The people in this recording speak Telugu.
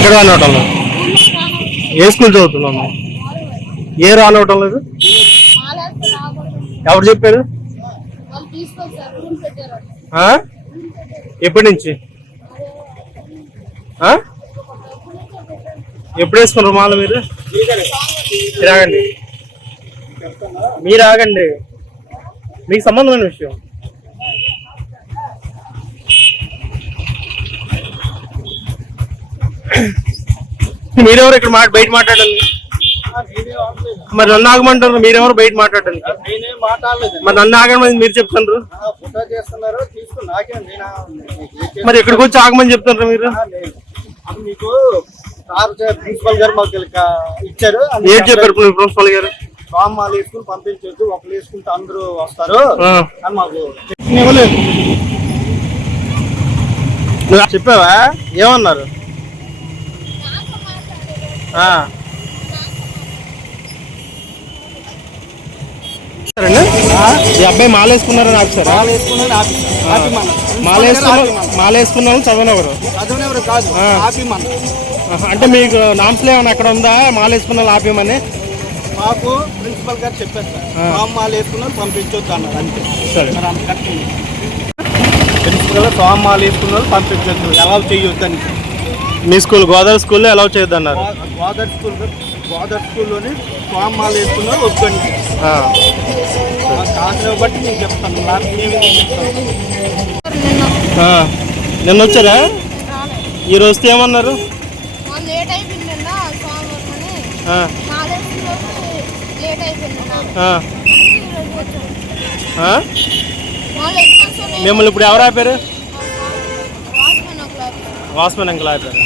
ఎక్కడ రానివ్వటం లేదు? ఏ స్కూల్ చదువుతున్నాము? ఏ రానివ్వటం లేదు? ఎవరు చెప్పారు? ఎప్పటి నుంచి? ఎప్పుడు వేసుకున్నారు మాల మీరు? ఆగండి, మీరు ఆగండి, మీకు సంబంధమైన విషయం. మీరెవరు ఇక్కడ బయట మాట్లాడాలి? మరి నన్ను ఆగమంటారు, మీరెవరు బయట మాట్లాడాలి? మరి నన్ను ఆగమని మీరు చెప్తున్నారు, మరి ఎక్కడికి వచ్చి ఆగమని చెప్తున్నారు మీరు? ప్రిన్సిపల్ గారు మాకు ఇచ్చారు. ఏం చెప్పారు ప్రిన్సిపల్ గారు? మాలు వేసుకుని పంపించొద్దు, ఒకరు వేసుకుంటే అందరూ వస్తారు అని మాకు చెప్పావా? ఏమన్నారు? ఈ అబ్బాయి మాల వేసుకున్నారని ఆపిస్తారా? మాల వేసుకున్నాను చదవనెవరు కాదు, అంటే మీకు నామ్స్లో ఏమన్నా అక్కడ ఉందా మాల వేసుకున్న ఆపేయమని? మాకు ప్రిన్సిపల్ గారు చెప్పారు సార్, మాలు వేసుకున్నాను పంపించొద్దు అన్నారు అంతే. సరే, ప్రిన్సిపల్ మాలు వేసుకున్నారు పంపించొద్దు, ఎలా చేయొద్దు అని. మీ స్కూల్ గోదావరి స్కూల్లో ఎలా చేయొద్దు అన్నారు? గోదావరి స్కూల్లోని మాలు వేసుకున్నారు వద్దని కాసిన బట్టి నేను చెప్తాను. నిన్న వచ్చారా? ఈరోజు వస్తే ఏమన్నారు? మిమ్మల్ని ఇప్పుడు ఎవరు ఆపారు? వాచ్మెన్ అంకుల్ ఆపారు.